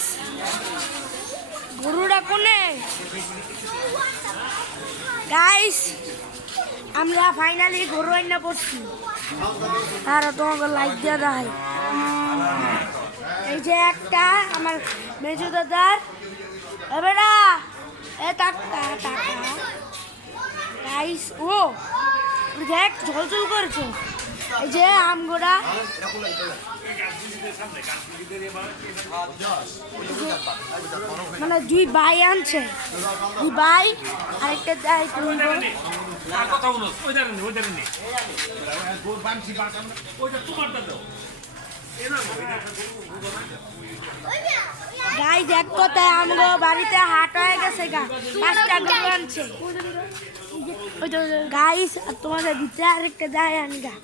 Guys গরুটা কোনে guys আমরা ফাইনালি গরু আইনা পড়ছি আর তোমাকে লাইক দিয়ে দেয় এই যে একটা আমার মেজু দাদার এবারা এ টাকা টাকা গাইস ও দেখ ঝলঝল করছে এই যে আমগোড়া মানে দুই ভাই আনছে দুই ভাই আরেকটা দেয় গাই দেখ কোথায় আমগো বাড়িতে হাট হয়ে গেছে গা 5টা গরু আনছে গাইস আর তোমাদের ভিতরে আরেকটা দেয় আনগা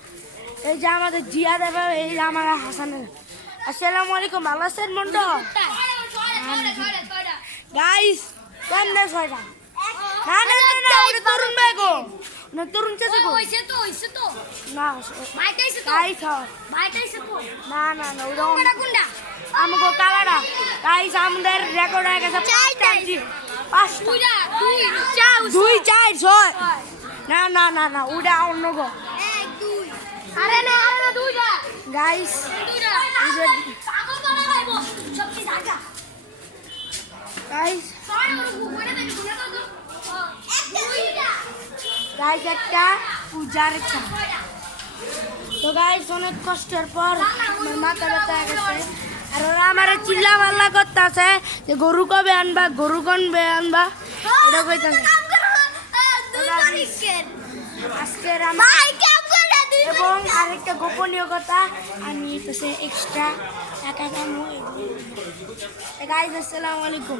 এই যে আমাদের জিয়া দেবে এই যে আমার হাসানের আসসালামু আলাইকুম ভালো আছেন মন্ডল গাইস কেমনে ছয়টা না না না না ওটা তরুণ ভাই গো না তরুণ চাচা গো হইছে তো না ভাইটাইছে তো গাইস ভাইটাইছে তো না না না ওটা কোনটা আমগো কালারা গাইস আমাদের রেকর্ড হয়ে গেছে 5টা দুই চার ছয় না না না না ওটা অন্য গো আরে না দুইটা গাইস গাইস গাইস একটা পূজার একটা তো গাইস অনেক কষ্টের পর মাথা ব্যথা গেছে আর ওরা আমার চিল্লা পাল্লা করতেছে যে গরু কবে আনবা গরু কনবে আনবা এটা কইতাছে আজকের এবং আরেকটা গোপনীয় কথা আমি এক্সট্রা টাকা কামো গাইস আসসালামু আলাইকুম।